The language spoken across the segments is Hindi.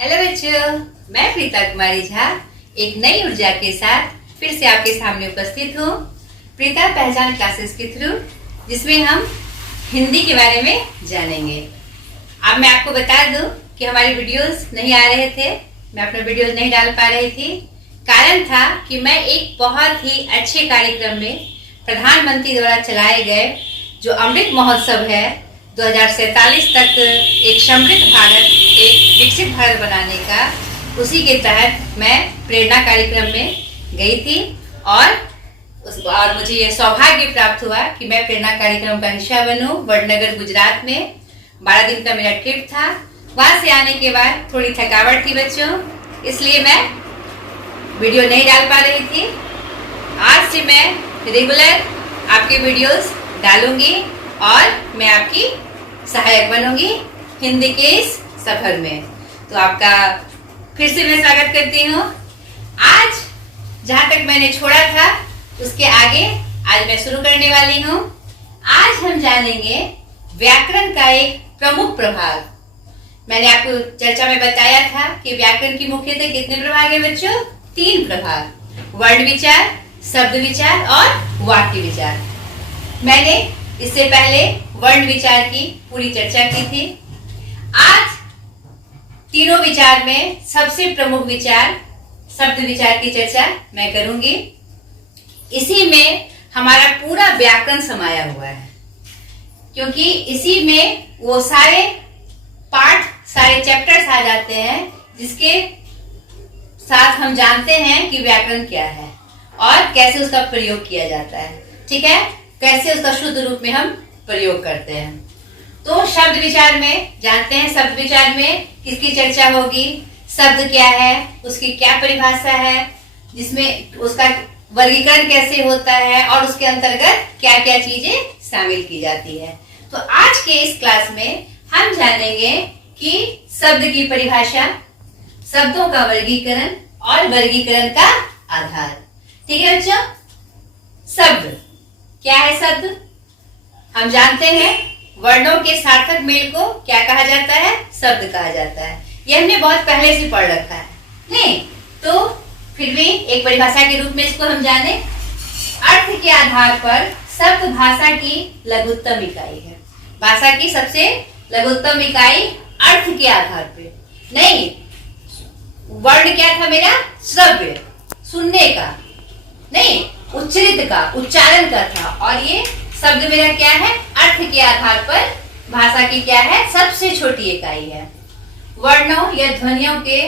हेलो बच्चों, मैं प्रीता कुमारी झा एक नई ऊर्जा के साथ फिर से आपके सामने उपस्थित हूँ प्रीता पहचान क्लासेस के थ्रू, जिसमें हम हिंदी के बारे में जानेंगे। अब मैं आपको बता दूं कि हमारे वीडियोस नहीं आ रहे थे, मैं अपने वीडियोस नहीं डाल पा रही थी। कारण था कि मैं एक बहुत ही अच्छे कार्यक्रम में प्रधानमंत्री द्वारा चलाए गए जो अमृत महोत्सव है 2047 तक एक समृद्ध भारत, एक विकसित भारत बनाने का, उसी के तहत मैं प्रेरणा कार्यक्रम में गई थी और मुझे ये सौभाग्य प्राप्त हुआ कि मैं प्रेरणा कार्यक्रम का हिस्सा बनूं। वडनगर गुजरात में 12 दिन का मेरा ट्रिप था। वहां से आने के बाद थोड़ी थकावट थी बच्चों, इसलिए मैं वीडियो नहीं डाल पा रही थी। आज से मैं रेगुलर आपके वीडियोस डालूंगी और मैं आपकी सहायक बनूंगी हिंदी के इस सफर में। तो आपका फिर से मैं स्वागत करती हूँ। आज जहाँ तक मैंने छोड़ा था उसके आगे आज मैं शुरू करने वाली हूँ। आज हम जानेंगे व्याकरण का एक प्रमुख प्रभाग। मैंने आपको चर्चा में बताया था कि व्याकरण की मुख्यतः कितने प्रभाग है बच्चों? 3 प्रभाग, वर्ण विचार, शब्द विचार और वाक्य विचार। मैंने इससे पहले वर्ण विचार की पूरी चर्चा की थी। आज तीनों विचार में सबसे प्रमुख विचार शब्द विचार की चर्चा मैं करूंगी। इसी में हमारा पूरा व्याकरण समाया हुआ है, क्योंकि इसी में वो सारे पाठ, सारे चैप्टर्स आ जाते हैं जिसके साथ हम जानते हैं कि व्याकरण क्या है और कैसे उसका प्रयोग किया जाता है। ठीक है, कैसे उसका शुद्ध रूप में हम प्रयोग करते हैं। तो शब्द विचार में जानते हैं, शब्द विचार में किसकी चर्चा होगी, शब्द क्या है, उसकी क्या परिभाषा है, जिसमें उसका वर्गीकरण कैसे होता है और उसके अंतर्गत क्या क्या चीजें शामिल की जाती है। तो आज के इस क्लास में हम जानेंगे कि शब्द की परिभाषा, शब्दों का वर्गीकरण और वर्गीकरण का आधार। ठीक है बच्चों, शब्द क्या है? शब्द हम जानते हैं वर्णों के सार्थक मेल को क्या कहा जाता है? शब्द कहा जाता है। ये हमने बहुत पहले से पढ़ रखा है, नहीं तो फिर भी एक परिभाषा के रूप में इसको हम जाने। अर्थ के आधार पर शब्द भाषा की लघुत्तम इकाई है। भाषा की सबसे लघुत्तम इकाई अर्थ के आधार पे। नहीं, वर्ण क्या था मेरा? श्रव्य, सुनने का, नहीं उच्चरित का, उच्चारण का था। और ये शब्द मेरा क्या है? अर्थ के आधार पर भाषा की क्या है? सबसे छोटी इकाई है। वर्णों या ध्वनियों के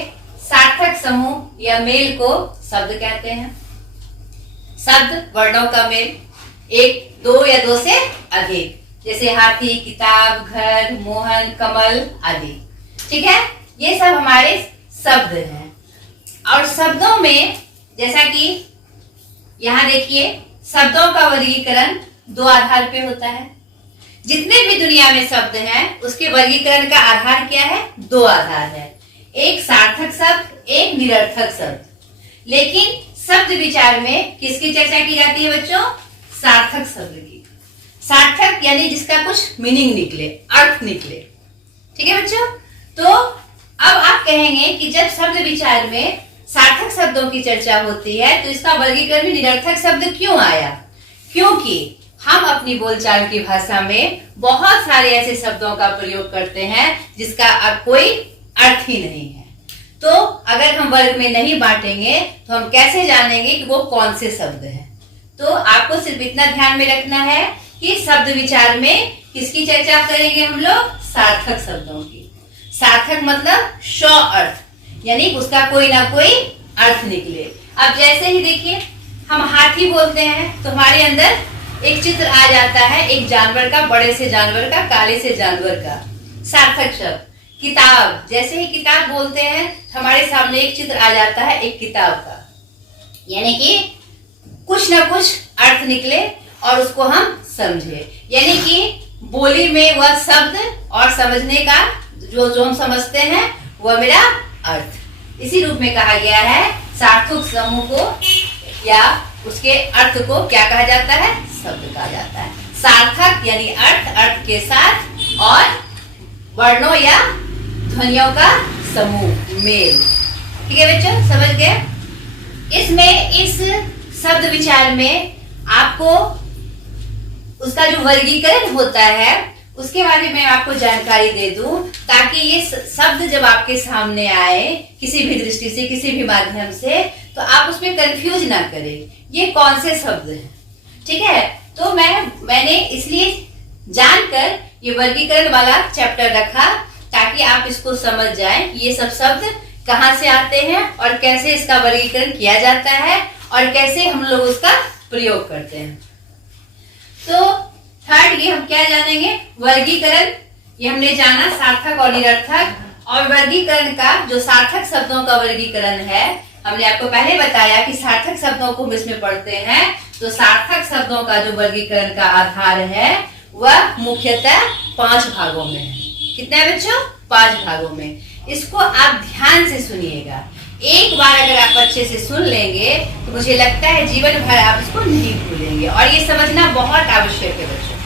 सार्थक समूह या मेल को शब्द कहते हैं। शब्द वर्णों का मेल, 1, 2 या 2 से अधिक, जैसे हाथी, किताब, घर, मोहन, कमल आदि। ठीक है, ये सब हमारे शब्द हैं। और शब्दों में जैसा कि यहाँ देखिए, शब्दों का वर्गीकरण 2 आधार पे होता है। जितने भी दुनिया में शब्द हैं उसके वर्गीकरण का आधार क्या है? 2 आधार है, एक सार्थक शब्द, एक निरर्थक शब्द। लेकिन शब्द विचार में किसकी चर्चा की जाती है बच्चों? सार्थक शब्द की। सार्थक यानी जिसका कुछ मीनिंग निकले, अर्थ निकले। ठीक है बच्चों, तो अब आप कहेंगे कि जब शब्द विचार में सार्थक शब्दों की चर्चा होती है तो इसका वर्गीकरण में निरर्थक शब्द क्यों आया? क्योंकि हम अपनी बोलचाल की भाषा में बहुत सारे ऐसे शब्दों का प्रयोग करते हैं जिसका कोई अर्थ ही नहीं है। तो अगर हम वर्ग में नहीं बांटेंगे तो हम कैसे जानेंगे कि वो कौन से शब्द हैं? तो आपको सिर्फ इतना ध्यान में रखना है कि शब्द विचार में किसकी चर्चा करेंगे हम लोग? सार्थक शब्दों की। सार्थक मतलब स्व अर्थ, यानी उसका कोई ना कोई अर्थ निकले। अब जैसे ही देखिए, हम हाथी बोलते हैं तो हमारे अंदर एक चित्र आ जाता है, एक जानवर का, बड़े से जानवर का, काले से जानवर का, सार्थक शब्द। किताब, जैसे ही किताब बोलते हैं हमारे सामने एक चित्र आ जाता है एक किताब का, यानी कि कुछ ना कुछ अर्थ निकले और उसको हम समझे। यानी कि बोली में वह शब्द और समझने का जो हम समझते हैं वह मेरा अर्थ। इसी रूप में कहा गया है सार्थक समूह को या उसके अर्थ को क्या कहा जाता है? शब्द कहा जाता है। सार्थक यानी अर्थ, अर्थ के साथ, और वर्णों या ध्वनियों का समूह, मेल। ठीक है बच्चों, समझ गए? इसमें इस शब्द विचार में आपको उसका जो वर्गीकरण होता है उसके बारे में आपको जानकारी दे दूं, ताकि ये शब्द जब आपके सामने आए किसी भी दृष्टि से, किसी भी माध्यम से, तो आप उसमें कंफ्यूज ना करें ये कौन से शब्द हैं। ठीक है, तो मैंने इसलिए जानकर ये वर्गीकरण वाला चैप्टर रखा ताकि आप इसको समझ जाएं कि ये सब शब्द कहाँ से आते हैं और कैसे इसका वर्गीकरण किया जाता है और कैसे हम लोग उसका प्रयोग करते हैं। तो थर्ड, ये हम क्या जानेंगे? वर्गीकरण। ये हमने जाना सार्थक और निरर्थक, और वर्गीकरण का जो सार्थक शब्दों का वर्गीकरण है, हमने आपको पहले बताया कि सार्थक शब्दों को हम इसमें पढ़ते हैं। तो सार्थक शब्दों का जो वर्गीकरण का आधार है वह मुख्यतः 5 भागों में है। कितना है बच्चों? 5 भागों में। इसको आप ध्यान से सुनिएगा। एक बार अगर आप अच्छे से सुन लेंगे तो मुझे लगता है जीवन भर आप इसको नहीं भूलेंगे, और ये समझना बहुत आवश्यक है बच्चों,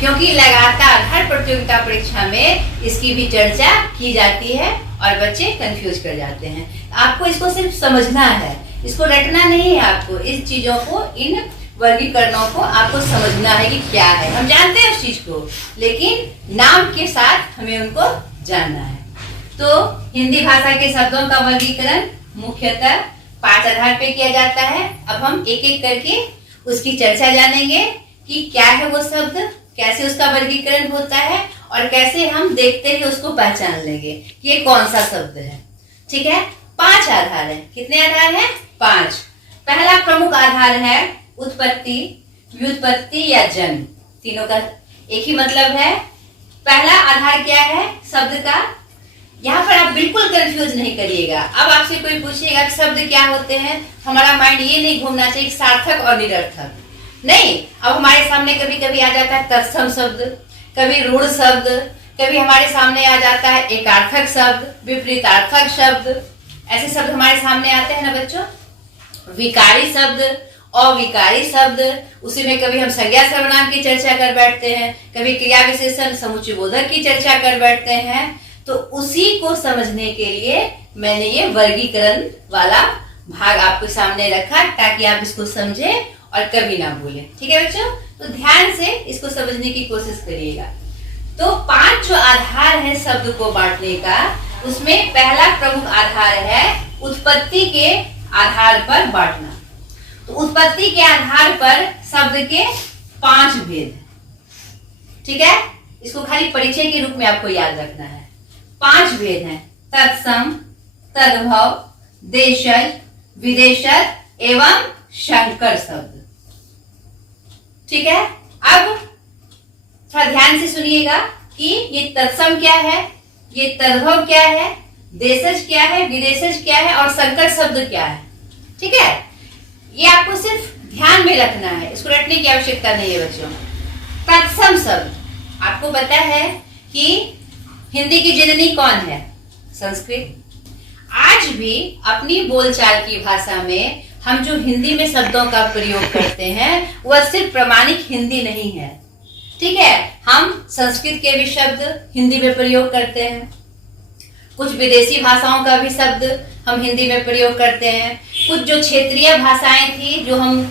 क्योंकि लगातार हर प्रतियोगिता परीक्षा में इसकी भी चर्चा की जाती है और बच्चे कंफ्यूज कर जाते हैं। आपको इसको सिर्फ समझना है, इसको रटना नहीं है। आपको इस चीजों को, इन वर्गीकरणों को आपको समझना है कि क्या है। हम जानते हैं उस चीज को, लेकिन नाम के साथ हमें उनको जानना है। तो हिंदी भाषा के शब्दों का वर्गीकरण मुख्यतः 5 आधार पे किया जाता है। अब हम एक एक करके उसकी चर्चा जानेंगे कि क्या है वो शब्द, कैसे उसका वर्गीकरण होता है, और कैसे हम देखते ही उसको पहचान लेंगे कि ये कौन सा शब्द है। ठीक है, 5 आधार है। कितने आधार हैं? 5। पहला प्रमुख आधार है उत्पत्ति, व्युत्पत्ति या जन्म। तीनों का एक ही मतलब है। पहला आधार क्या है शब्द का? यहाँ पर आप बिल्कुल कंफ्यूज नहीं करिएगा। अब आपसे कोई पूछेगा शब्द क्या होते हैं, हमारा माइंड ये नहीं घूमना चाहिए सार्थक और निरर्थक। नहीं, अब हमारे सामने कभी कभी आ जाता है तत्सम शब्द, कभी रूढ़ शब्द, कभी हमारे सामने आ जाता है एकार्थक शब्द, विपरीतार्थक शब्द। ऐसे शब्द हमारे सामने आते हैं ना बच्चों। विकारी शब्द, अविकारी शब्द, उसी में कभी हम संज्ञा सर्वनाम की चर्चा कर बैठते हैं, कभी क्रिया विशेषण समुच्चय बोधक की चर्चा कर बैठते हैं। तो उसी को समझने के लिए मैंने ये वर्गीकरण वाला भाग आपके सामने रखा, ताकि आप इसको समझें और कभी ना भूलें। ठीक है बच्चों, तो ध्यान से इसको समझने की कोशिश करिएगा। तो 5 जो आधार है शब्द को बांटने का, उसमें पहला प्रमुख आधार है उत्पत्ति के आधार पर बांटना। तो उत्पत्ति के आधार पर शब्द के 5 भेद। ठीक है, इसको खाली परिचय के रूप में आपको याद रखना है। 5 भेद हैं: तत्सम, तद्भव, देशज, विदेशज एवं संकर शब्द। ठीक है, अब थोड़ा ध्यान से सुनिएगा कि ये तत्सम क्या है, ये तद्भव क्या है, देशज क्या है, विदेशज क्या है और संकर शब्द क्या है। ठीक है, ये आपको सिर्फ ध्यान में रखना है, इसको रटने की आवश्यकता नहीं है बच्चों। तत्सम शब्द, आपको पता है कि हिंदी की जननी कौन है? संस्कृत। आज भी अपनी बोलचाल की भाषा में हम जो हिंदी में शब्दों का प्रयोग करते हैं वह सिर्फ प्रमाणिक हिंदी नहीं है। ठीक है, हम संस्कृत के भी शब्द हिंदी में प्रयोग करते हैं, कुछ विदेशी भाषाओं का भी शब्द हम हिंदी में प्रयोग करते हैं, कुछ जो क्षेत्रीय भाषाएं थी जो हम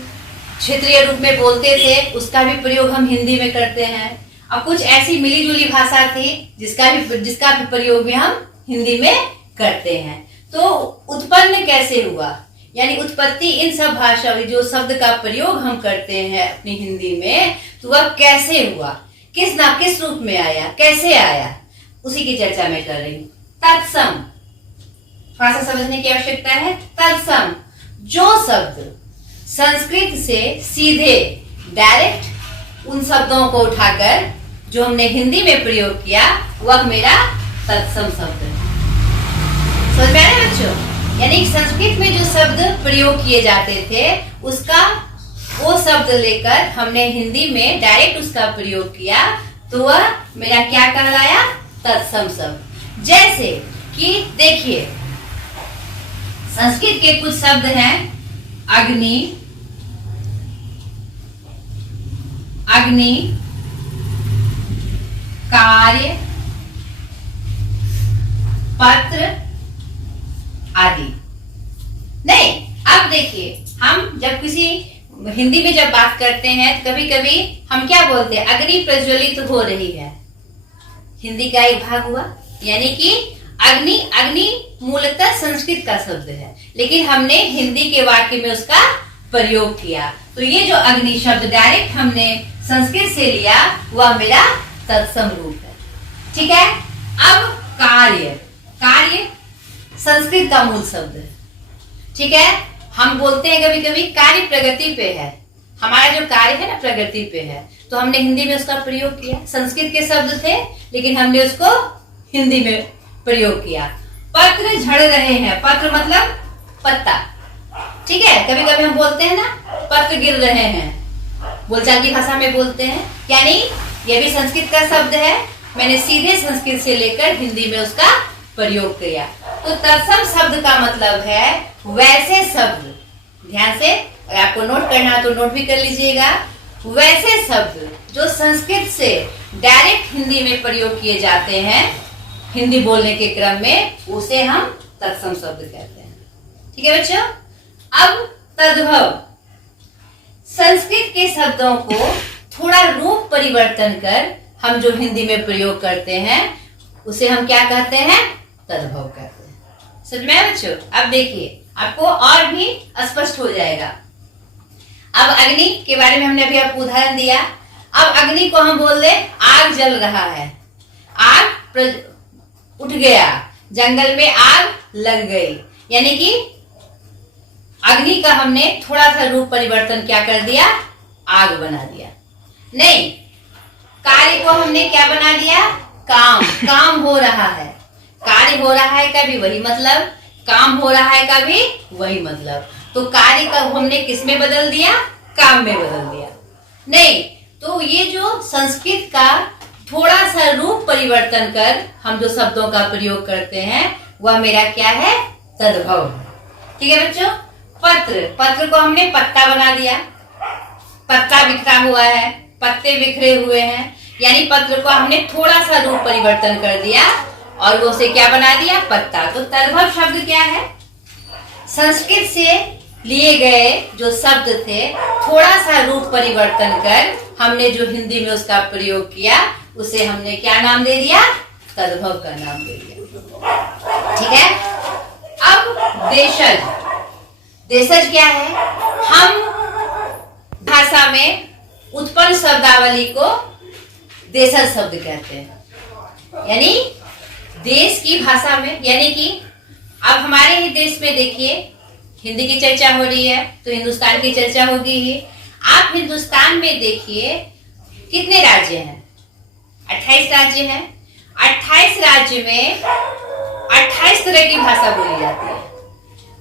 क्षेत्रीय रूप में बोलते थे उसका भी प्रयोग हम हिंदी में करते हैं, और कुछ ऐसी मिली जुली भाषा थी जिसका भी प्रयोग भी हम हिंदी में करते हैं। तो उत्पन्न कैसे हुआ, यानी उत्पत्ति इन सब भाषा में जो शब्द का प्रयोग हम करते हैं अपनी हिंदी में, तो वह कैसे हुआ, किस रूप में आया, कैसे आया, उसी की चर्चा मैं कर रही हूँ। तत्सम, थोड़ा सा समझने की आवश्यकता है। तत्सम, जो शब्द संस्कृत से सीधे डायरेक्ट उन शब्दों को उठाकर जो हमने हिंदी में प्रयोग किया, वह मेरा तत्सम शब्द है। समझ में आया बच्चों? यानी संस्कृत में जो शब्द प्रयोग किए जाते थे उसका वो शब्द लेकर हमने हिंदी में डायरेक्ट उसका प्रयोग किया, तो वह मेरा क्या कहलाया? तत्सम शब्द। जैसे कि देखिए, संस्कृत के कुछ शब्द हैं अग्नि, कार्य, पत्र, आदि। नहीं, अब देखिए, हम जब किसी हिंदी में जब बात करते हैं तो कभी कभी हम क्या बोलते हैं, अग्नि प्रज्वलित हो रही है। हिंदी का एक भाग हुआ, यानी कि अग्नि, अग्नि मूलतः संस्कृत का शब्द है, लेकिन हमने हिंदी के वाक्य में उसका प्रयोग किया। तो ये जो अग्नि शब्द डायरेक्ट हमने संस्कृत से लिया, वह मेरा तत्सम रूप है। ठीक है। अब कार्य, कार्य संस्कृत का मूल शब्द है। ठीक है। हम बोलते हैं कभी कभी कार्य प्रगति पे है, हमारा जो कार्य है ना प्रगति पे है, तो हमने हिंदी में उसका प्रयोग किया। संस्कृत के शब्द थे लेकिन हमने उसको हिंदी में प्रयोग किया। पत्र झड़ रहे हैं, पत्र मतलब पत्ता। ठीक है। कभी कभी हम बोलते हैं ना पत्र गिर रहे हैं, बोलचाल की भाषा में बोलते हैं, यानी यह भी संस्कृत का शब्द है, मैंने सीधे संस्कृत से लेकर हिंदी में उसका प्रयोग किया। तो तत्सम शब्द का मतलब है वैसे शब्द। ध्यान से, अगर आपको नोट करना है तो नोट भी कर लीजिएगा। वैसे शब्द जो संस्कृत से डायरेक्ट हिंदी में प्रयोग किए जाते हैं हिंदी बोलने के क्रम में, उसे हम तत्सम शब्द कहते हैं। ठीक है बच्चों। अब तद्भव, संस्कृत के शब्दों को थोड़ा रूप परिवर्तन कर हम जो हिंदी में प्रयोग करते हैं उसे हम क्या कहते हैं, तद्भव कहते हैं। समझ में आया बच्चों। अब देखिए, आपको और भी स्पष्ट हो जाएगा। अब अग्नि के बारे में हमने अभी आपको उदाहरण दिया। अब अग्नि को हम बोल दे आग जल रहा है, आग उठ गया, जंगल में आग लग गई, यानी कि अग्नि का हमने थोड़ा सा रूप परिवर्तन क्या कर दिया, आग बना दिया। नहीं, कार्य को हमने क्या बना दिया, काम, काम हो रहा है। कार्य हो रहा है का भी वही मतलब, काम हो रहा है का भी वही मतलब। तो कार्य का हमने किस में बदल दिया, काम में बदल दिया। नहीं, तो ये जो संस्कृत का थोड़ा सा रूप परिवर्तन कर हम जो शब्दों का प्रयोग करते हैं वह मेरा क्या है, तद्भव। ठीक है बच्चों। पत्र, पत्र को हमने पत्ता बना दिया, पत्ता बिखरा हुआ है, पत्ते बिखरे हुए हैं, यानी पत्र को हमने थोड़ा सा रूप परिवर्तन कर दिया और वो उसे क्या बना दिया, पत्ता। तो तद्भव शब्द क्या है, संस्कृत से लिए गए जो शब्द थे थोड़ा सा रूप परिवर्तन कर हमने जो हिंदी में उसका प्रयोग किया उसे हमने क्या नाम दे दिया, तद्भव का नाम दे दिया। ठीक है। अब देशज, देशज क्या है, हम भाषा में उत्पन्न शब्दावली को देशज शब्द कहते हैं, यानी देश की भाषा में। यानी कि अब हमारे ही देश में देखिए हिंदी की चर्चा हो रही है तो हिंदुस्तान की चर्चा होगी ही। आप हिंदुस्तान में देखिए कितने राज्य हैं, 28 राज्य हैं। 28 राज्य में 28 तरह की भाषा बोली जाती है।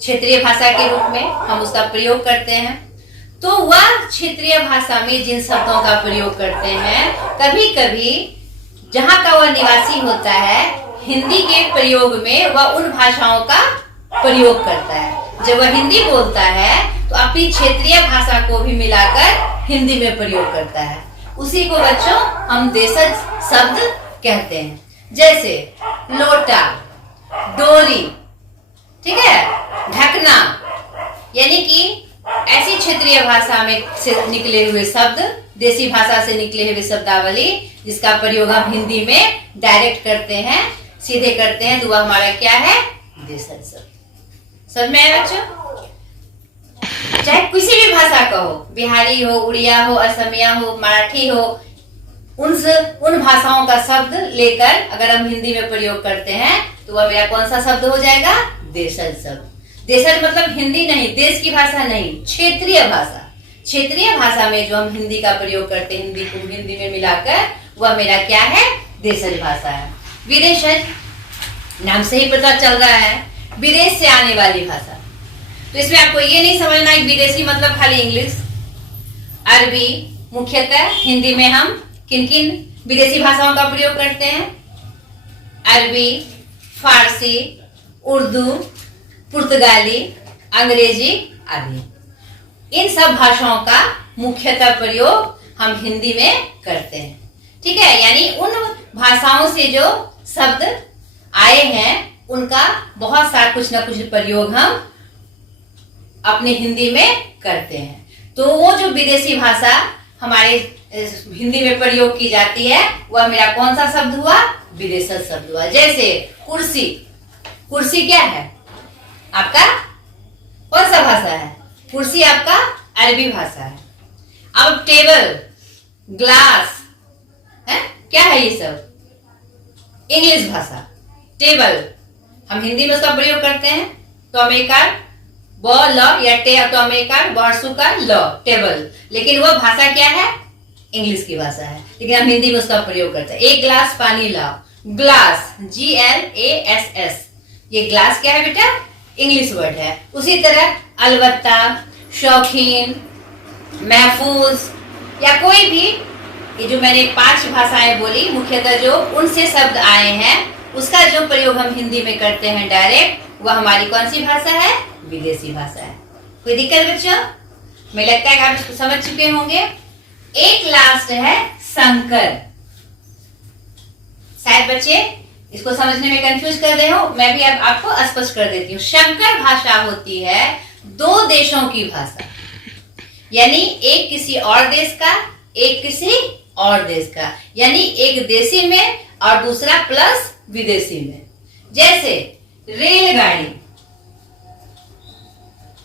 क्षेत्रीय भाषा के रूप में हम उसका प्रयोग करते हैं। तो वह क्षेत्रीय भाषा में जिन शब्दों का प्रयोग करते हैं, कभी कभी जहां का वह निवासी होता है हिंदी के प्रयोग में वह उन भाषाओं का प्रयोग करता है। जब वह हिंदी बोलता है तो अपनी क्षेत्रीय भाषा को भी मिलाकर हिंदी में प्रयोग करता है। उसी को बच्चों हम देशज शब्द कहते हैं। जैसे लोटा, डोरी, ठीक है, ढकना, यानी कि ऐसी क्षेत्रीय भाषा में से निकले हुए शब्द, देसी भाषा से निकले हुए शब्दावली जिसका प्रयोग हम हिंदी में डायरेक्ट करते हैं, सीधे करते हैं, तो वह हमारा क्या है, देशज शब्द। समझ में आया बच्चों। चाहे किसी भी भाषा का हो, बिहारी हो, उड़िया हो, असमिया हो, मराठी हो, उन भाषाओं का शब्द लेकर अगर हम हिंदी में प्रयोग करते हैं तो वह मेरा कौन सा शब्द हो जाएगा, देशज शब्द। देशज मतलब हिंदी नहीं, देश की भाषा नहीं, क्षेत्रीय भाषा। क्षेत्रीय भाषा में जो हम हिंदी का प्रयोग करते हैं, हिंदी को हिंदी में मिलाकर, वह मेरा क्या है, देशज भाषा है। विदेशज, नाम से ही पता चल रहा है, विदेश से आने वाली भाषा। तो इसमें आपको ये नहीं समझना है विदेशी मतलब खाली इंग्लिश, अरबी। मुख्यतः हिंदी में हम किन किन विदेशी भाषाओं का प्रयोग करते हैं, अरबी, फारसी, उर्दू, पुर्तगाली, अंग्रेजी आदि। इन सब भाषाओं का मुख्यतः प्रयोग हम हिंदी में करते हैं। ठीक है, यानी उन भाषाओं से जो शब्द आए हैं उनका बहुत सारा कुछ ना कुछ प्रयोग हम अपने हिंदी में करते हैं। तो वो जो विदेशी भाषा हमारे हिंदी में प्रयोग की जाती है वह मेरा कौन सा शब्द हुआ? विदेशज शब्द हुआ। जैसे कुर्सी, कुर्सी क्या है आपका? कौन सा भाषा है? कुर्सी आपका अरबी भाषा है। अब टेबल, ग्लास है, क्या है ये सब? इंग्लिश भाषा। टेबल हम हिंदी में उसका प्रयोग करते हैं तो अमेरिका ब ल या टे तो अमेरिका वर्षु का ल टेबल, लेकिन वह भाषा क्या है? इंग्लिश की भाषा है, लेकिन हम हिंदी में उसका प्रयोग करते हैं। एक गिलास पानी लाओ, ग्लास GLASS, ये ग्लास क्या है बेटा? इंग्लिश वर्ड है। उसी तरह अलबत्ता, शौकीन, महफूज या कोई भी, ये जो मैंने 5 भाषाएं बोली मुख्यतः जो उनसे शब्द आए हैं उसका जो प्रयोग हम हिंदी में करते हैं डायरेक्ट, वह हमारी कौन सी भाषा है? विदेशी भाषा है। कोई दिक्कत बच्चों? मुझे लगता है कि आप इसको समझ चुके होंगे। एक लास्ट है संकर। शायद बच्चे इसको समझने में कंफ्यूज कर रहे हो, मैं भी अब आपको स्पष्ट कर देती हूँ। संकर भाषा होती है 2 देशों की भाषा, यानी एक किसी और देश का, एक किसी और देश का, यानी एक देशी में और दूसरा प्लस विदेशी में। जैसे रेलगाड़ी,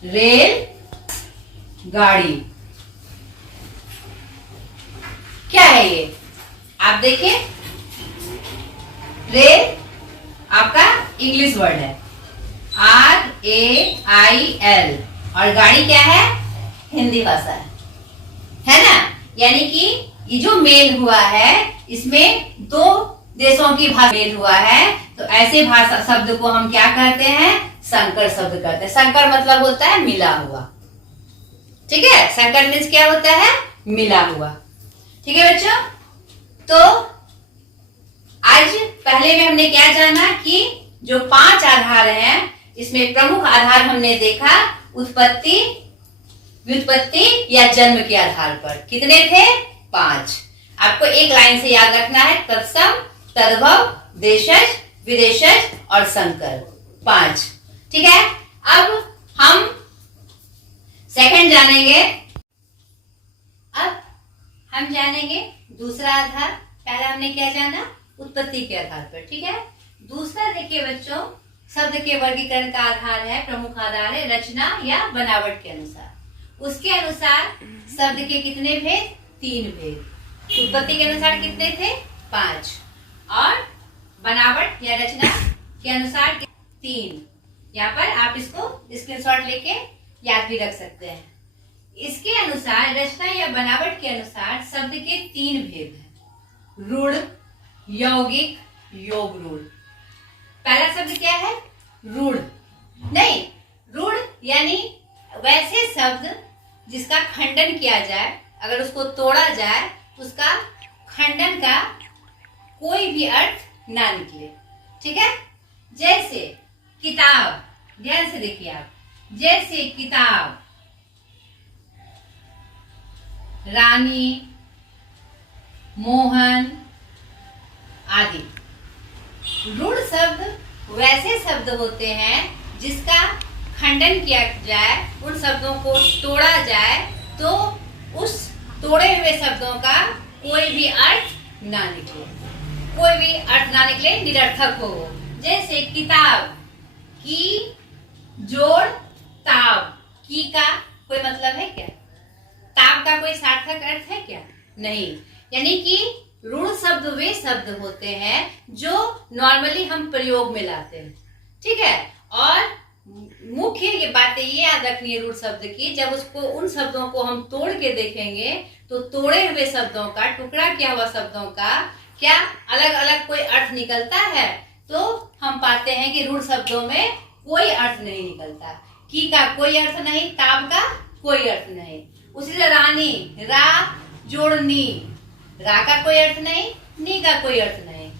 रेल गाड़ी क्या है ये? आप देखिए, रेल आपका इंग्लिश वर्ड है RAIL और गाड़ी क्या है? हिंदी भाषा है ना? यानी कि ये जो मेल हुआ है इसमें 2 देशों की भाषा मेल हुआ है, तो ऐसे भाषा शब्द को हम क्या कहते हैं? संकर शब्द कहते हैं। संकर मतलब होता है मिला हुआ, ठीक है? संकर मीन्स क्या होता है? मिला हुआ, ठीक है बच्चों? तो आज पहले में हमने क्या जाना कि जो 5 आधार हैं इसमें प्रमुख आधार हमने देखा उत्पत्ति, व्युत्पत्ति या जन्म के आधार पर। कितने थे? 5। आपको एक लाइन से याद रखना है, तत्सम, तद्भव, देशज, विदेशज और संकर, 5, ठीक है? अब हम सेकंड जानेंगे। अब हम जानेंगे दूसरा आधार। पहला हमने क्या जाना? उत्पत्ति के आधार पर, ठीक है? दूसरा देखिए बच्चों, शब्द के वर्गीकरण का आधार है, प्रमुख आधार है रचना या बनावट के अनुसार। उसके अनुसार शब्द के कितने भेद? 3 भेद। उत्पत्ति के अनुसार कितने थे? 5, और बनावट या रचना के अनुसार 3। यहाँ पर आप इसको स्क्रीनशॉट लेके याद भी रख सकते हैं। इसके अनुसार रचना या बनावट के अनुसार शब्द के 3 भेद हैं, रूढ़, यौगिक, योग रूढ़। पहला शब्द क्या है? रूढ़। नहीं, रूढ़ यानी वैसे शब्द जिसका खंडन किया जाए, अगर उसको तोड़ा जाए उसका खंडन का कोई भी अर्थ ना निकले, ठीक है? जैसे किताब, ध्यान से देखिए आप, जैसे किताब, रानी, मोहन आदि। रूढ़ शब्द वैसे शब्द होते हैं जिसका खंडन किया जाए, उन शब्दों को तोड़ा जाए तो उस तोड़े हुए शब्दों का कोई भी अर्थ ना निकले, कोई भी अर्थ ना निकले, निरर्थक हो। जैसे किताब, की जोड़ ताब, की का कोई मतलब है क्या? ताब का कोई सार्थक अर्थ है क्या? नहीं। यानी कि रूढ़ शब्द वे शब्द होते हैं जो नॉर्मली हम प्रयोग में लाते हैं, ठीक है? और मुख्य ये बातें ये याद रखनी है रूढ़ शब्द की, जब उसको उन शब्दों को हम तोड़ के देखेंगे तो तोड़े हुए शब्दों का, टुकड़ा किया हुआ शब्दों का क्या अलग अलग कोई अर्थ निकलता है, तो हम पाते हैं कि रूढ़ शब्दों में कोई अर्थ नहीं निकलता। की का कोई अर्थ नहीं, ताब का कोई अर्थ नहीं। उसी तरह रानी, रा जोड़ नी, रा का कोई अर्थ नहीं, नी का कोई अर्थ नहीं।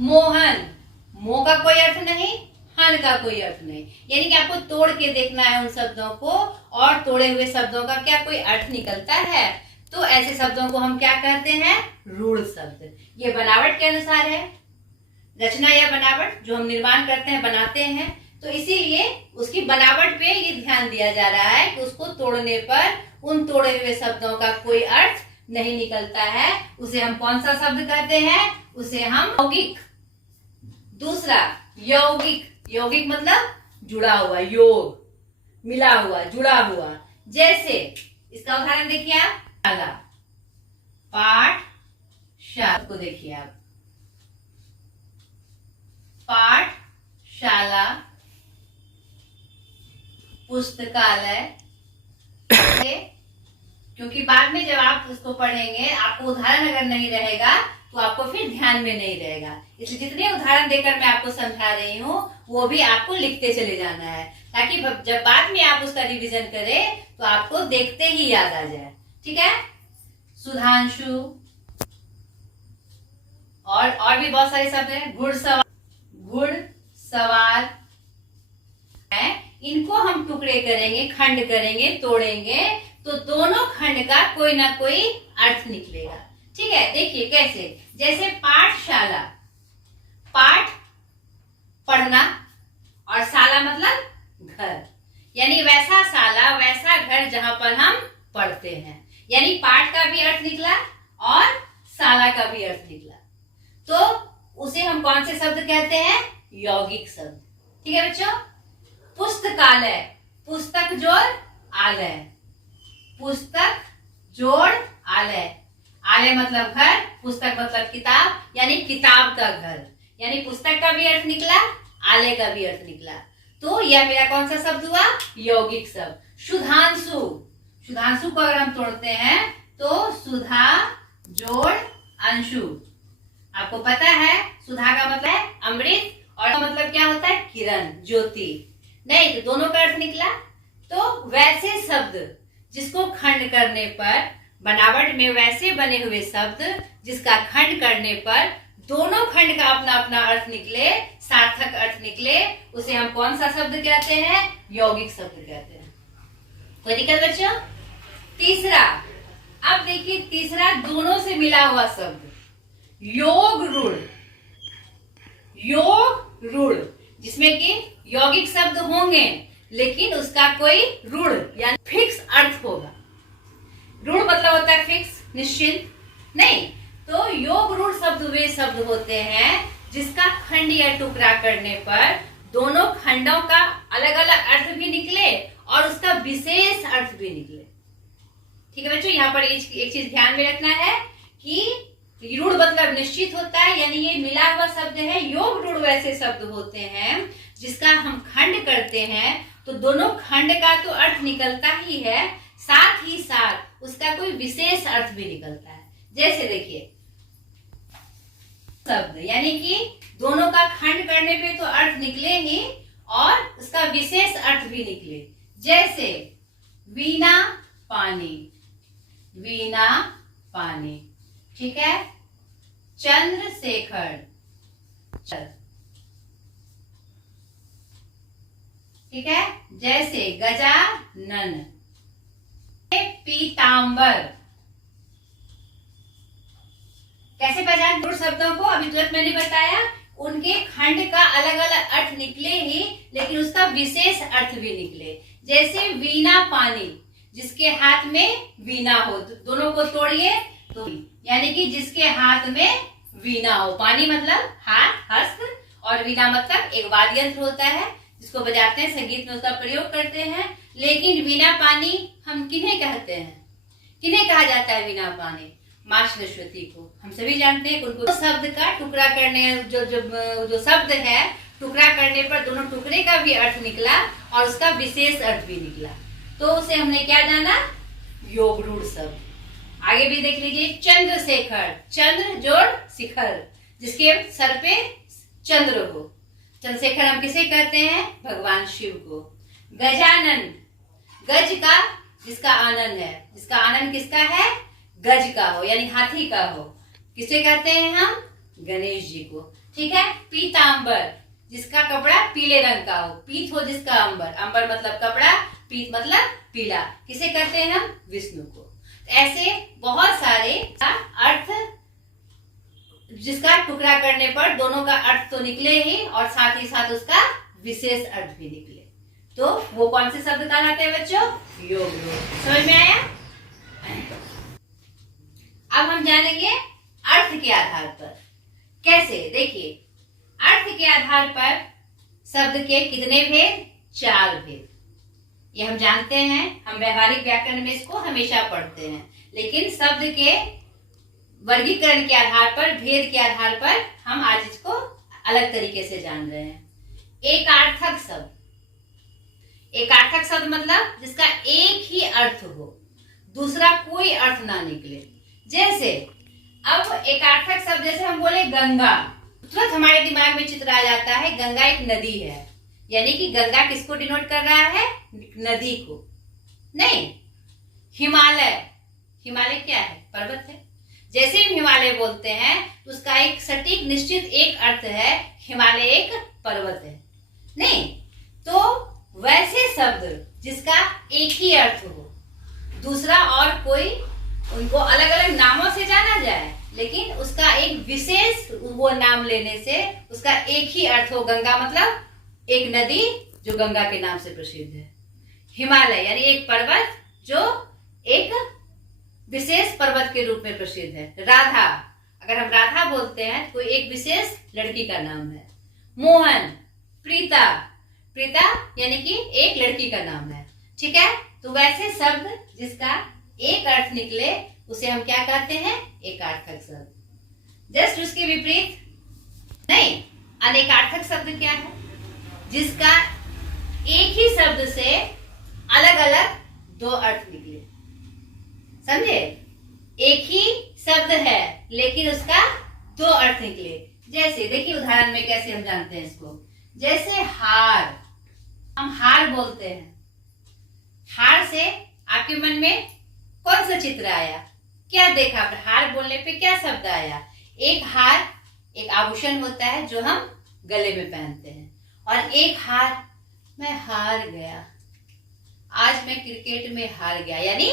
मोहन, मो का कोई अर्थ नहीं, हन का कोई अर्थ नहीं। यानी कि आपको तोड़ के देखना है उन शब्दों को, और तोड़े हुए शब्दों का क्या कोई अर्थ निकलता है, तो ऐसे शब्दों को हम क्या कहते हैं? रूढ़ शब्द। ये बनावट के अनुसार है, रचना या बनावट जो हम निर्माण करते हैं, बनाते हैं, तो इसीलिए उसकी बनावट पे ये ध्यान दिया जा रहा है कि उसको तोड़ने पर उन तोड़े हुए शब्दों का कोई अर्थ नहीं निकलता है। उसे हम कौन सा शब्द कहते हैं? उसे हम यौगिक। दूसरा यौगिक, यौगिक मतलब जुड़ा हुआ, योग, मिला हुआ, जुड़ा हुआ। जैसे इसका उदाहरण देखिए आप, शाला, पाठशाला को देखिए आप, पाठशाला, पुस्तकालय। क्योंकि बाद में जब आप उसको पढ़ेंगे, आपको उदाहरण अगर नहीं रहेगा तो आपको फिर ध्यान में नहीं रहेगा। इसलिए जितने उदाहरण देकर मैं आपको समझा रही हूँ वो भी आपको लिखते चले जाना है, ताकि जब बाद में आप उसका रिवीजन करें तो आपको देखते ही याद आ जाए। ठीक है? सुधांशु, और भी बहुत सारे शब्द हैं। घुड़सवार, घुड़सवार है। इनको हम टुकड़े करेंगे, खंड करेंगे, तोड़ेंगे तो दोनों खंड का कोई ना कोई अर्थ निकलेगा। ठीक है? देखिए कैसे, जैसे पाठशाला, पाठ पढ़ना और शाला मतलब घर, यानी वैसा शाला, वैसा घर जहां पर हम पढ़ते हैं। यानी पाठ का भी अर्थ निकला और शाला का भी अर्थ निकला। तो उसे हम कौन से शब्द कहते हैं? यौगिक शब्द। ठीक है बच्चों? पुस्तकालय, पुस्तक जोड़ आलय, पुस्तक जोड़ आलय। आलय मतलब घर, पुस्तक मतलब किताब, यानी किताब का घर। यानी पुस्तक का भी अर्थ निकला, आलय का भी अर्थ निकला। तो यह मेरा कौन सा शब्द हुआ? यौगिक शब्द। सुधांशु, सुधांशु को अगर हम तोड़ते हैं तो सुधा जोड़ अंशु। आपको पता है सुधा का मतलब है अमृत और का मतलब क्या होता है? किरण, ज्योति। नहीं तो दोनों का अर्थ निकला। तो वैसे शब्द जिसको खंड करने पर, बनावट में वैसे बने हुए शब्द जिसका खंड करने पर दोनों खंड का अपना अपना अर्थ निकले, सार्थक अर्थ निकले, उसे हम कौन सा शब्द कहते हैं? यौगिक शब्द कहते हैं। कोई दिक्कत बच्चों? तीसरा, अब देखिए तीसरा दोनों से मिला हुआ शब्द, योग रूढ़। योग रूढ़, जिसमें कि यौगिक शब्द होंगे लेकिन उसका कोई रूढ़ यानी फिक्स अर्थ होगा। रूढ़ मतलब होता है फिक्स, निश्चित। नहीं तो योग रूढ़ शब्द वे शब्द होते हैं जिसका खंड या टुकड़ा करने पर दोनों खंडों का अलग अलग अर्थ भी निकले और उसका विशेष अर्थ भी निकले। ठीक है बच्चों? यहाँ पर एक चीज ध्यान में रखना है कि रूढ़ मतलब निश्चित होता है, यानी ये मिला हुआ शब्द है। योग रूढ़ वैसे शब्द होते हैं जिसका हम खंड करते हैं तो दोनों खंड का तो अर्थ निकलता ही है, साथ ही साथ उसका कोई विशेष अर्थ भी निकलता है। जैसे देखिए शब्द, यानी कि दोनों का खंड करने पे तो अर्थ निकले ही और उसका विशेष अर्थ भी निकले। जैसे वीणा पानी, वीणा पानी। ठीक है? चंद्रशेखर, ठीक है? जैसे गजानन, पीतांबर। कैसे पहचान रूढ़ शब्दों को? अभी तुरंत मैंने बताया, उनके खंड का अलग अलग अर्थ निकले ही लेकिन उसका विशेष अर्थ भी निकले। जैसे वीणा पानी, जिसके हाथ में वीणा हो, दोनों को तोड़िए तो यानी कि जिसके हाथ में वीणा हो। पानी मतलब हाथ, हस्त, और वीणा मतलब एक वाद्य यंत्र होता है जिसको बजाते हैं, संगीत में उसका प्रयोग करते हैं। लेकिन वीणा पानी हम किन्हें कहते हैं? किन्हें कहा जाता है वीणा पानी? माँ सरस्वती को। हम सभी जानते हैं उनको शब्द का टुकड़ा करने, जो शब्द है टुकड़ा करने पर दोनों टुकड़े का भी अर्थ निकला और उसका विशेष अर्थ भी निकला। तो उसे हमने क्या जाना? योग रूढ़ शब्द। आगे भी देख लीजिए, चंद्रशेखर, चंद्र जोड़ शिखर, जिसके सर पे चंद्र हो। चंद्रशेखर हम किसे कहते हैं? भगवान शिव को। गजानन, गज का जिसका आनंद है, जिसका आनंद किसका है? गज का हो, यानी हाथी का हो, किसे कहते हैं हम? गणेश जी को। ठीक है? पीतांबर, जिसका कपड़ा पीले रंग का हो, पीत हो जिसका अंबर, अंबर मतलब कपड़ा, पीत मतलब पीला, किसे कहते हैं हम? विष्णु को। ऐसे बहुत सारे अर्थ जिसका टुकड़ा करने पर दोनों का अर्थ तो निकले ही और साथ ही साथ उसका विशेष अर्थ भी निकले, तो वो कौन से शब्द कहलाते हैं बच्चों? योग रूप। समझ में आया? अब हम जानेंगे अर्थ के आधार पर कैसे। देखिए, अर्थ के आधार पर शब्द के कितने भेद? 4 भेद। ये हम जानते हैं, हम व्यवहारिक व्याकरण में इसको हमेशा पढ़ते हैं, लेकिन शब्द के वर्गीकरण के आधार पर, भेद के आधार पर हम आज इसको अलग तरीके से जान रहे हैं। एकार्थक शब्द। एकार्थक शब्द मतलब जिसका एक ही अर्थ हो, दूसरा कोई अर्थ ना निकले। जैसे अब एकार्थक शब्द, जैसे हम बोले गंगा, तुरंत हमारे दिमाग में चित्र आ जाता है गंगा एक नदी है, यानी कि गंगा किसको डिनोट कर रहा है? नदी को। नहीं, हिमालय, हिमालय क्या है? पर्वत है। जैसे हम हिमालय बोलते हैं तो उसका एक सटीक निश्चित एक अर्थ है, हिमालय एक पर्वत है। नहीं, तो वैसे शब्द जिसका एक ही अर्थ हो, दूसरा और कोई, उनको अलग अलग नामों से जाना जाए, लेकिन उसका एक विशेष वो नाम लेने से उसका एक ही अर्थ हो। गंगा मतलब एक नदी जो गंगा के नाम से प्रसिद्ध है। हिमालय यानी एक पर्वत जो एक विशेष पर्वत के रूप में प्रसिद्ध है। राधा, अगर हम राधा बोलते हैं तो एक विशेष लड़की का नाम है। मोहन, प्रीता, प्रीता यानी कि एक लड़की का नाम है। ठीक है, तो वैसे शब्द जिसका एक अर्थ निकले उसे हम क्या कहते हैं? एकार्थक शब्द। जस्ट उसके विपरीत नहीं, अनेकार्थक शब्द क्या है? जिसका एक ही शब्द से अलग अलग 2 अर्थ निकले। समझे? एक ही शब्द है लेकिन उसका 2 अर्थ निकले। जैसे देखिए उदाहरण में कैसे हम जानते हैं इसको। जैसे हार, हम हार बोलते हैं, हार से आपके मन में कौन सा चित्र आया? क्या देखा? हार बोलने पे क्या शब्द आया? एक हार एक आभूषण होता है जो हम गले में पहनते हैं, और एक हार, मैं हार गया, आज मैं क्रिकेट में हार गया, यानी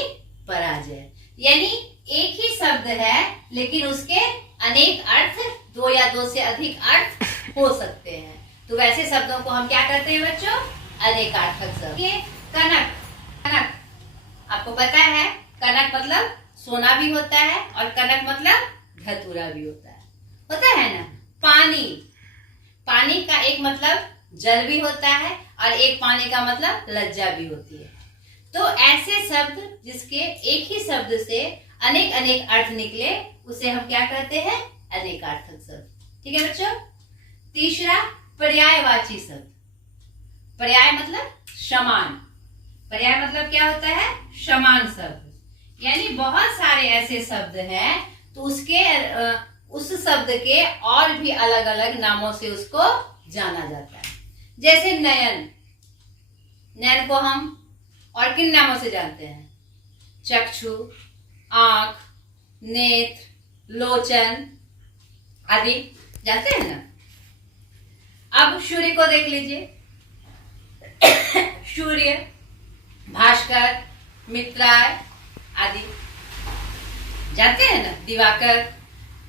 पराजय। यानी एक ही शब्द है लेकिन उसके अनेक अर्थ, 2 या 2 से अधिक अर्थ हो सकते हैं। तो वैसे शब्दों को हम क्या कहते हैं बच्चों? अनेकार्थक शब्द। ये कनक, कनक आपको पता है कनक मतलब सोना भी होता है और कनक मतलब धतूरा भी होता है ना। पानी, पानी का एक मतलब जल भी होता है और एक पानी का मतलब लज्जा भी होती है। तो ऐसे शब्द जिसके एक ही शब्द से अनेक अनेक अर्थ निकले उसे हम क्या कहते हैं? अनेकार्थक शब्द। ठीक है बच्चों। तीसरा, पर्यायवाची शब्द। पर्याय मतलब समान। पर्याय मतलब क्या होता है? समान शब्द। यानी बहुत सारे ऐसे शब्द हैं तो उसके उस शब्द के और भी अलग अलग नामों से उसको जाना जाता है। जैसे नयन, नयन को हम और किन नामों से जानते हैं? चक्षु, आंख, नेत्र, लोचन आदि जानते हैं ना। अब सूर्य को देख लीजिए, सूर्य, भास्कर, मित्राय आदि जानते हैं ना। दिवाकर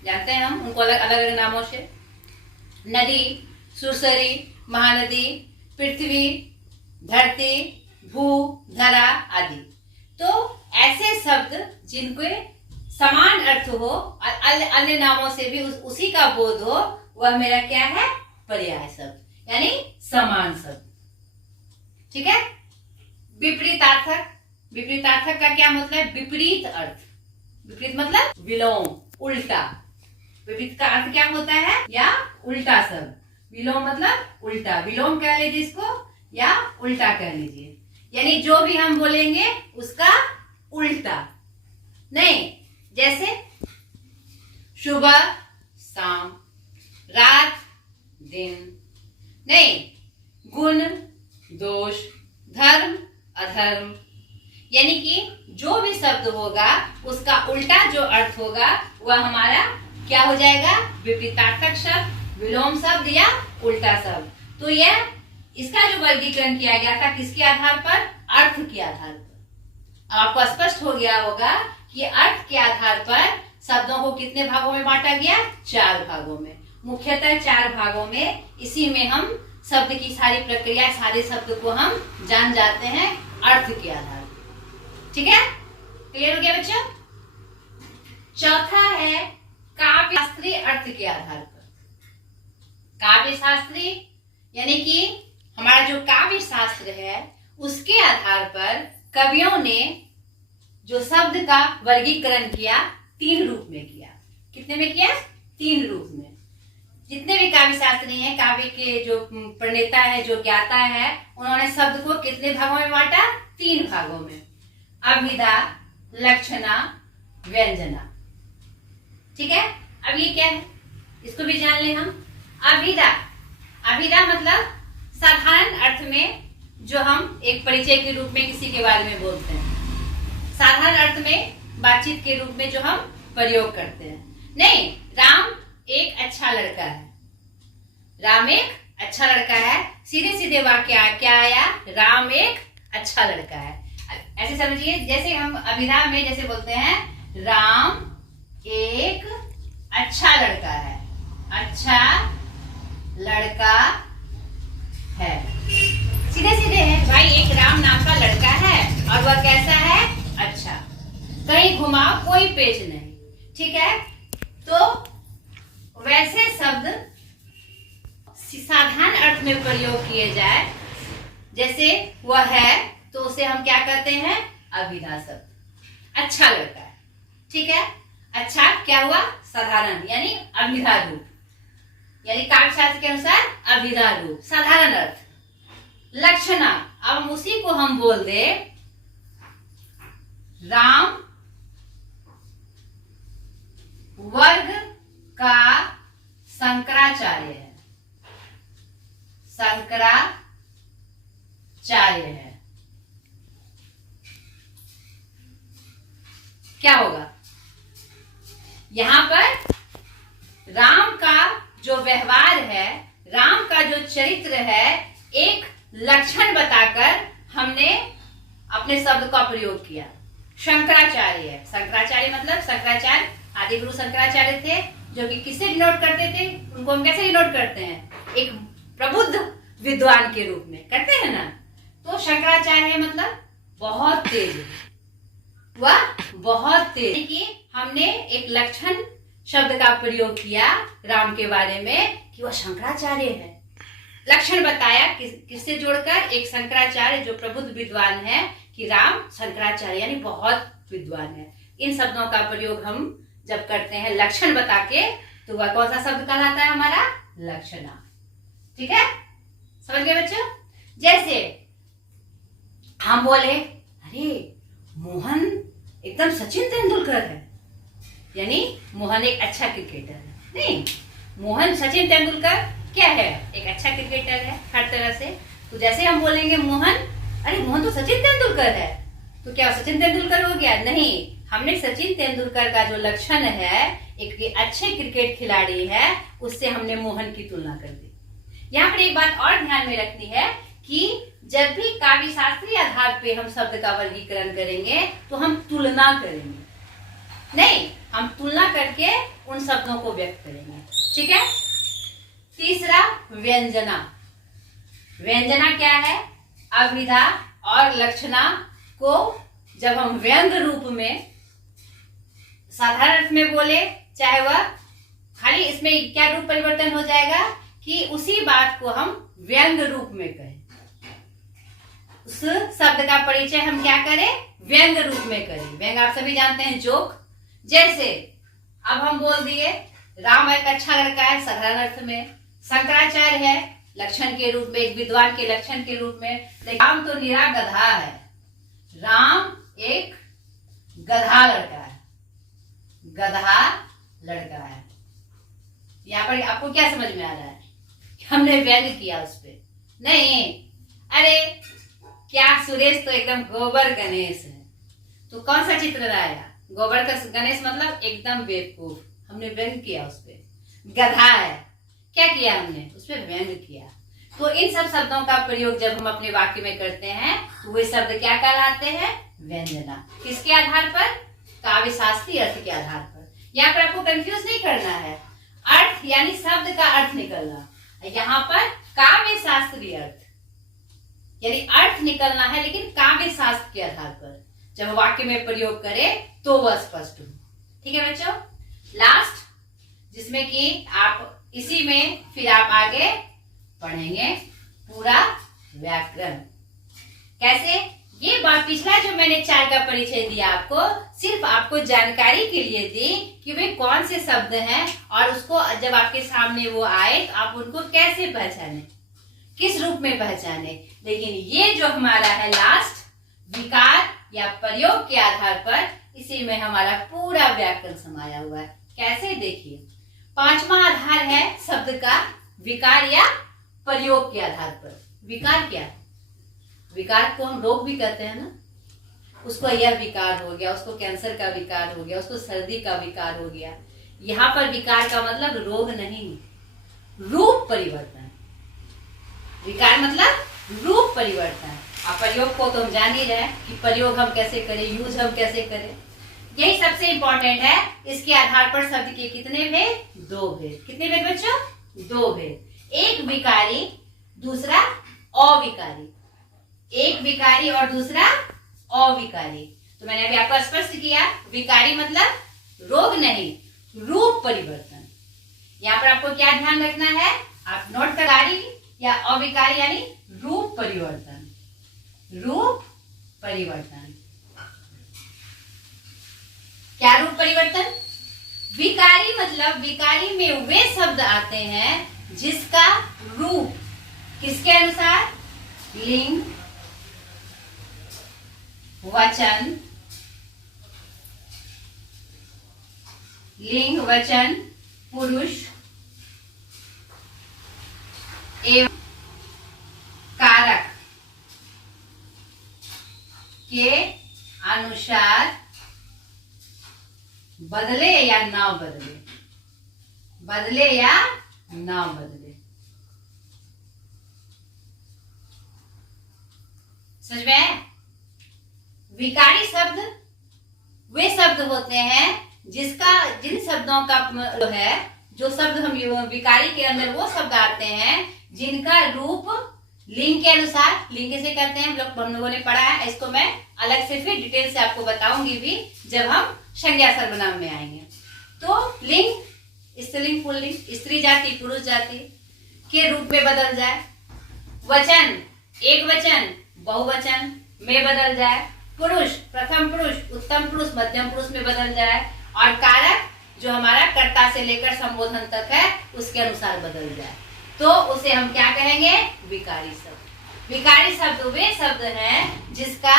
जानते हैं हम, उनको अलग अलग नामों से। नदी, सुरसरी, महानदी, पृथ्वी, धरती, भू, धरा आदि। तो ऐसे शब्द जिनके समान अर्थ हो और अन्य नामों से भी उसी का बोध हो, वह मेरा क्या है? पर्याय शब्द, यानी समान शब्द। ठीक है। विपरीतार्थक, विपरीतार्थक का क्या मतलब? विपरीत अर्थ। विपरीत मतलब विलोम, उल्टा। विपरीत का अर्थ क्या होता है? या उल्टा शब्द। विलोम मतलब उल्टा, विलोम कह लीजिए इसको या उल्टा कह लीजिए, यानी जो भी हम बोलेंगे उसका उल्टा। नहीं, जैसे सुबह शाम, रात दिन। नहीं, गुण दोष, धर्म अधर्म, यानी कि जो भी शब्द होगा उसका उल्टा जो अर्थ होगा वह हमारा क्या हो जाएगा? विपरीतार्थक शब्द, विलोम शब्द या उल्टा शब्द। तो यह इसका जो वर्गीकरण किया गया था किसके आधार पर? अर्थ के आधार पर। आपको स्पष्ट हो गया होगा कि अर्थ के आधार पर शब्दों को कितने भागों में बांटा गया? 4 भागों में, मुख्यतः 4 भागों में। इसी में हम शब्द की सारी प्रक्रिया, सारे शब्द को हम जान जाते हैं अर्थ के आधार पर। ठीक है, क्लियर हो गया बच्चों? चौथा है काव्य शास्त्रीय अर्थ के आधार पर। काव्य शास्त्री यानी कि हमारा जो काव्य शास्त्र है उसके आधार पर कवियों ने जो शब्द का वर्गीकरण किया 3 रूप में किया। कितने में किया? 3 रूप में। जितने भी काव्य शास्त्री हैं, काव्य के जो प्रणेता है, जो ज्ञाता है, उन्होंने शब्द को कितने भागों में बांटा? 3 भागों में, अभिधा, लक्षणा, व्यंजना। ठीक है, अब ये क्या है इसको भी जान ले हम। अभिधा, अभिधा मतलब साधारण अर्थ में जो हम एक परिचय के रूप में किसी के बारे में बोलते हैं, साधारण अर्थ में बातचीत के रूप में जो हम प्रयोग करते हैं। नहीं, राम एक अच्छा लड़का है, राम एक अच्छा लड़का है, सीधे सीधे वाक्य क्या आया? राम एक अच्छा लड़का है। ऐसे समझिए, जैसे हम अभिधा में जैसे बोलते हैं राम एक अच्छा लड़का है, अच्छा लड़का है, सीधे सीधे है भाई। एक राम नाम का लड़का है और वह कैसा है? अच्छा, कहीं घुमाओ, कोई पेच नहीं। ठीक है, तो वैसे शब्द साधारण अर्थ में प्रयोग किए जाए, जैसे वह है तो उसे हम क्या कहते हैं? अभिधा शब्द। अच्छा लड़का है, ठीक है, अच्छा क्या हुआ? साधारण यानी अभिधा रूप, यानी काव्यशास्त्र के अनुसार अभिधा रूप, साधारण अर्थ। लक्षणा, अब हम उसी को हम बोल दे राम वर्ग का शंकराचार्य है, शंकराचार्य है, क्या होगा? यहां पर राम का जो व्यवहार है, राम का जो चरित्र है, एक लक्षण बताकर हमने अपने शब्द का प्रयोग किया। शंकराचार्य है, शंकराचार्य मतलब शंकराचार्य आदि गुरु शंकराचार्य थे, जो कि किसे डिनोट करते थे? उनको हम कैसे डिनोट करते हैं? एक प्रबुद्ध विद्वान के रूप में करते हैं ना। तो शंकराचार्य है मतलब बहुत तेज, वह बहुत तेज। कि हमने एक लक्षण शब्द का प्रयोग किया राम के बारे में कि वह शंकराचार्य है। लक्षण बताया किससे जोड़कर? एक शंकराचार्य जो प्रबुद्ध विद्वान है, कि राम शंकराचार्य यानी बहुत विद्वान है। इन शब्दों का प्रयोग हम जब करते हैं लक्षण बता के, तो वह कौन सा शब्द कहलाता है? हमारा लक्षणा। ठीक है, समझ गए बच्चों? जैसे हम बोले अरे मोहन एकदम सचिन तेंदुलकर है, यानी मोहन एक अच्छा क्रिकेटर है। नहीं, मोहन सचिन तेंदुलकर क्या है? एक अच्छा क्रिकेटर है हर तरह से। तो जैसे हम बोलेंगे मोहन, अरे मोहन तो सचिन तेंदुलकर है, तो क्या सचिन तेंदुलकर हो गया? नहीं, हमने सचिन तेंदुलकर का जो लक्षण है, एक अच्छे क्रिकेट खिलाड़ी है, उससे हमने मोहन की तुलना कर दी। यहाँ पर एक बात और ध्यान में रखनी है कि जब भी काव्य शास्त्रीय आधार पे हम शब्द का वर्गीकरण करेंगे तो हम तुलना करेंगे, नहीं, हम तुलना करके उन शब्दों को व्यक्त करेंगे। ठीक है। तीसरा व्यंजना। व्यंजना क्या है? अभिधा और लक्षणा को जब हम व्यंग रूप में साधारण अर्थ में बोले, चाहे वह खाली इसमें क्या रूप परिवर्तन हो जाएगा कि उसी बात को हम व्यंग रूप में कहें, उस शब्द का परिचय हम क्या करें? व्यंग रूप में करें। व्यंग आप सभी जानते हैं, जोक। जैसे अब हम बोल दिए राम एक अच्छा लड़का है साधारण अर्थ में, शंकराचार्य है लक्षण के रूप में, एक विद्वान के लक्षण के रूप में। राम तो निरा गधा है, राम एक गधा लड़का है, गधा लड़का है। यहाँ पर आपको क्या समझ में आ रहा है? हमने व्यंग किया उस पे? नहीं, अरे क्या सुरेश तो एकदम गोबर गणेश है, तो कौन सा चित्र लाया? गोबर का गणेश मतलब एकदम बेवकूफ, हमने व्यंग किया उस पे। गधा है, क्या किया हमने? उस पे व्यंग किया। तो इन सब शब्दों का प्रयोग जब हम अपने वाक्य में करते हैं तो वे शब्द क्या कहलाते हैं? व्यंजना। किसके आधार पर? काव्य शास्त्रीय अर्थ के आधार पर। यहाँ पर आपको कंफ्यूज नहीं करना है। अर्थ यानी शब्द का अर्थ निकलना, यहाँ पर काव्य शास्त्रीय अर्थ यानी अर्थ निकलना है, लेकिन काव्य शास्त्र के आधार पर जब वाक्य में प्रयोग करें तो वह स्पष्ट हो। ठीक है बच्चों, लास्ट जिसमें कि आप इसी में फिर आप आगे पढ़ेंगे पूरा व्याकरण। कैसे? ये बात पिछला जो मैंने 4 का परिचय दिया आपको, सिर्फ आपको जानकारी के लिए दी कि वे कौन से शब्द हैं और उसको जब आपके सामने वो आए तो आप उनको कैसे पहचाने, किस रूप में पहचाने। लेकिन ये जो हमारा है लास्ट विकार या प्रयोग के आधार पर, इसी में हमारा पूरा व्याकरण समाया हुआ है। कैसे? देखिए, 5वां आधार है शब्द का विकार या प्रयोग के आधार पर। विकार क्या? विकार को हम रोग भी कहते हैं ना, उसको यह विकार हो गया, उसको कैंसर का विकार हो गया, उसको सर्दी का विकार हो गया। यहाँ पर विकार का मतलब रोग नहीं, रूप परिवर्तन। विकार मतलब रूप परिवर्तन। और प्रयोग को तो हम जान ही रहे हैं कि प्रयोग हम कैसे करें, यूज हम कैसे करें, यही सबसे इंपॉर्टेंट है। इसके आधार पर शब्द के कितने भेद? 2 भेद। कितने भेद बच्चों? 2 भेद। एक विकारी, दूसरा अविकारी। एक विकारी और दूसरा अविकारी। तो मैंने अभी आपको स्पष्ट किया, विकारी मतलब रोग नहीं, रूप परिवर्तन। यहाँ पर आपको क्या ध्यान रखना है, आप नोट विकारी या अविकारी यानी रूप परिवर्तन। रूप परिवर्तन क्या? रूप परिवर्तन। विकारी मतलब विकारी में वे शब्द आते हैं जिसका रूप किसके अनुसार? लिंग, वचन, लिंग, वचन, पुरुष एवं कारक के अनुसार बदले या ना बदले, बदले या ना बदले। समझ में? विकारी शब्द वे शब्द होते हैं जिन शब्दों का जो है, जो शब्द हम विकारी के अंदर वो शब्द आते हैं जिनका रूप लिंग के अनुसार, लिंग कैसे करते हैं हम लोगों ने पढ़ा है, इसको मैं अलग से फिर डिटेल से आपको बताऊंगी भी जब हम संज्ञा सर्वनाम में आएंगे। तो लिंग, स्त्रीलिंग, पुल्लिंग, स्त्री जाति पुरुष जाति के रूप में बदल जाए। वचन, एक वचन बहुवचन में बदल जाए। पुरुष, प्रथम पुरुष, उत्तम पुरुष, मध्यम पुरुष में बदल जाए। और कारक जो हमारा कर्ता से लेकर संबोधन तक है उसके अनुसार बदल जाए, तो उसे हम क्या कहेंगे? विकारी शब्द। विकारी शब्द वे शब्द हैं जिसका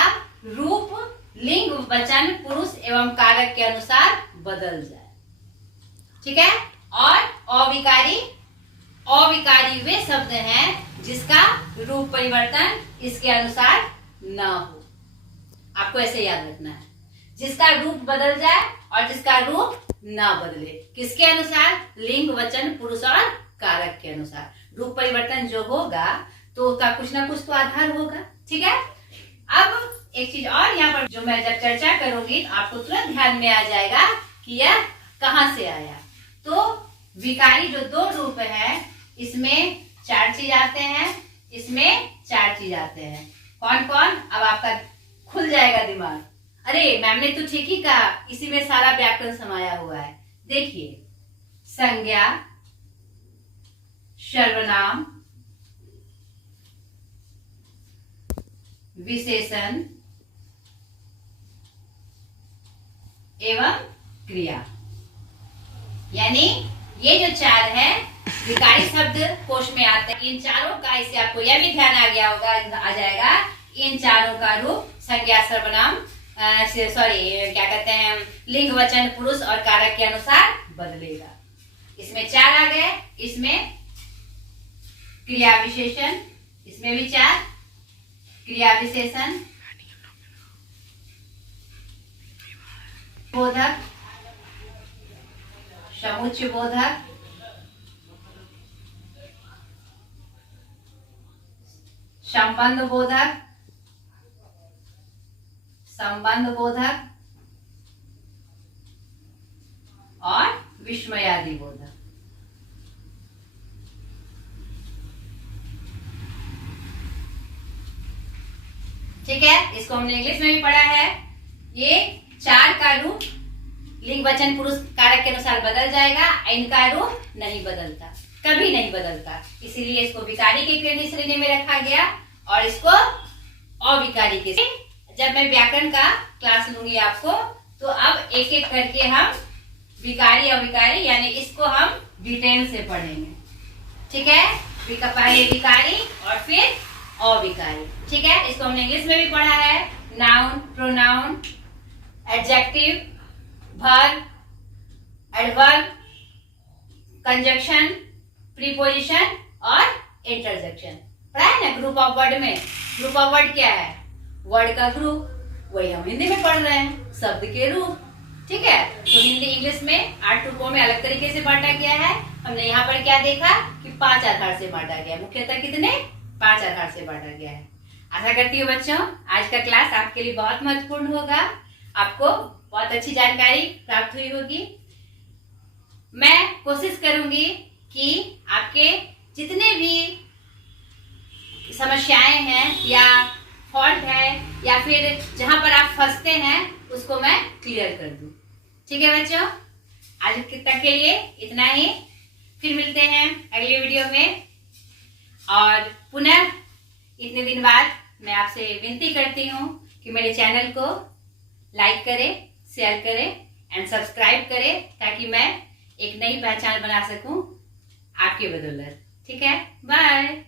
रूप लिंग, वचन, पुरुष एवं कारक के अनुसार बदल जाए। ठीक है? और अविकारी, अविकारी वे शब्द हैं जिसका रूप परिवर्तन इसके अनुसार न हो। आपको ऐसे याद रखना है, जिसका रूप बदल जाए और जिसका रूप ना बदले। किसके अनुसार? लिंग, वचन, पुरुष और कारक के अनुसार। रूप परिवर्तन जो होगा तो उसका कुछ ना कुछ तो आधार होगा। ठीक है? अब एक चीज और यहाँ पर जो मैं जब चर्चा करूंगी तो आपको तुरंत ध्यान में आ जाएगा कि यह कहाँ से आया। तो विकारी जो 2 रूप है, इसमें 4 चीज आते हैं, इसमें 4 चीज आते हैं। कौन कौन? अब आपका खुल जाएगा दिमाग। अरे मैम ने तो ठीक ही कहा, इसी में सारा व्याकरण समाया हुआ है। देखिए, संज्ञा, सर्वनाम, विशेषण एवं क्रिया, यानी ये जो 4 है विकारी शब्द कोश में आते हैं। इन चारों का, इससे आपको यह भी ध्यान आ गया होगा, आ जाएगा, इन चारों का रूप संज्ञा, सर्वनाम, क्या कहते हैं, लिंग, वचन, पुरुष और कारक के अनुसार बदलेगा। इसमें 4 आ गए। इसमें क्रिया विशेषण, इसमें भी 4 क्रिया विशेषण, बोधक, समुच्चय बोधक, संबंध बोधक, संबंध बोधक और विस्मयादिबोधक। ठीक है, इसको हमने इंग्लिश में भी पढ़ा है। ये चार का रूप लिंग वचन पुरुष कारक के अनुसार बदल जाएगा, इनका रूप नहीं बदलता, कभी नहीं बदलता, इसीलिए इसको विकारी के केंद्रीय श्रेणी में रखा गया और इसको अविकारी के। जब मैं व्याकरण का क्लास लूंगी आपको, तो अब एक एक करके हम विकारी अविकारी यानी इसको हम डिटेल से पढ़ेंगे। ठीक है, पहले विकारी और फिर अविकारी। ठीक है, इसको हमने इंग्लिश में भी पढ़ा है। Noun, pronoun, adjective, verb, adverb, conjunction, preposition और इंटरजेक्शन पढ़ा है ना ग्रुप ऑफ वर्ड में। ग्रुप ऑफ वर्ड क्या है? वर्ड का ग्रुप, वही हम हिंदी में पढ़ रहे हैं, शब्द के रूप। ठीक है, तो हिंदी इंग्लिश में 8 रूपों में अलग तरीके से बांटा गया है। हमने यहाँ पर क्या देखा कि 5 आधार से बांटा गया, मुख्यतः कितने? 5 आधार से बांटा गया है। आशा करती हूँ बच्चों आज का क्लास आपके लिए बहुत महत्वपूर्ण होगा, आपको बहुत अच्छी जानकारी प्राप्त हुई होगी। मैं कोशिश करूंगी कि आपके जितने भी समस्याएं हैं या फॉल्ट है या फिर जहां पर आप फंसते हैं उसको मैं क्लियर कर दूं। ठीक है बच्चों, आज तक के लिए इतना ही, फिर मिलते हैं अगले वीडियो में। और पुनः इतने दिन बाद मैं आपसे विनती करती हूँ कि मेरे चैनल को लाइक करें, शेयर करें एंड सब्सक्राइब करें, ताकि मैं एक नई पहचान बना सकूं आपके बदौलत। ठीक है, बाय।